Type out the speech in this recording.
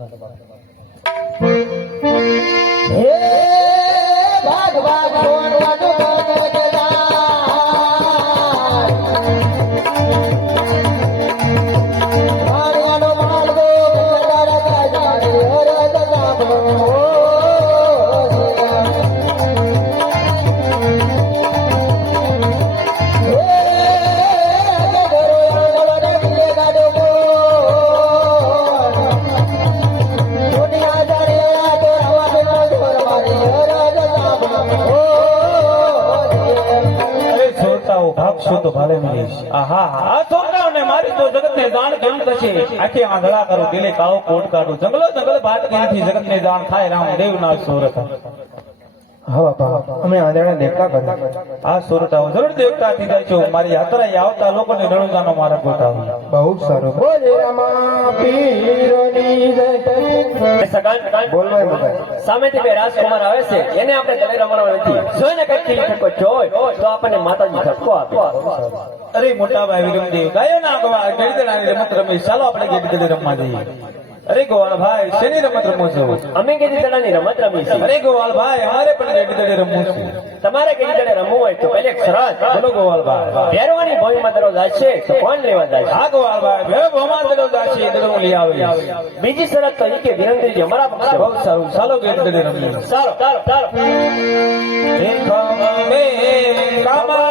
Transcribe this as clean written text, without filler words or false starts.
હે ભાગ ભાગ સોનવાનું તો ભાલે મળીશ. આહા આ છોકરાઓને મારી તો જગતને જાણ કેમ થશે? આખે આંધળા કરું, દિલે કાળો કોટ કાઢું, જંગલો જંગલ ભાત કેથી જગતને જાણ થાય. રામદેવના સુરત હા બાપા, અમે આંધળા દેવતા કર્યા. આ સુરતાઓ જરૂર દેવતા થઈ જાય છે. મારી યાત્રાએ આવતા લોકોને રણુજાનો માર્ગ બતાવું. બહુ સારું. બોલે રામા પીરની જય. બોલવાય મગર સામેથી બે રાજકુમાર આવે છે, એને આપણે ગળે રમાડવા નથી. જોઈને કઈ ઠપકો જોય તો આપણને માતાજી ઠપકો આપે. અરે મોટા ભાઈ વિરમદેવ, ગાયો ના ગવા ગીરદડાની રમત રમી. ચાલો આપણે ગીરદડી રમવા જઈએ. અરે ગોવાલ ભાઈ, શેની રમત રમો છો? અમે ગીરદડાની રમત રમી છે. અરે ગોવાલ ભાઈ, અમારે પણ ગીરદડી રમવું છે. તમારે ગીરદડે રમવું હોય તો પહેલે એક શરત. બોલો ગોવાલ ભાઈ. ભેરવાની ભોયમાં દરરોજ આવશે તો કોણ લેવા જાય? હા ગોવાલ ભાઈ, બે ભોમાં દરરોજ આશે દરરોજ લઈ આવીશ. બીજી શરત તો એ કે વિરમદેવજી અમારા પક્ષે. બહુ સારું, ચાલો ગીરદડી રમીએ. ચાલો ચાલો ચાલો. કમળા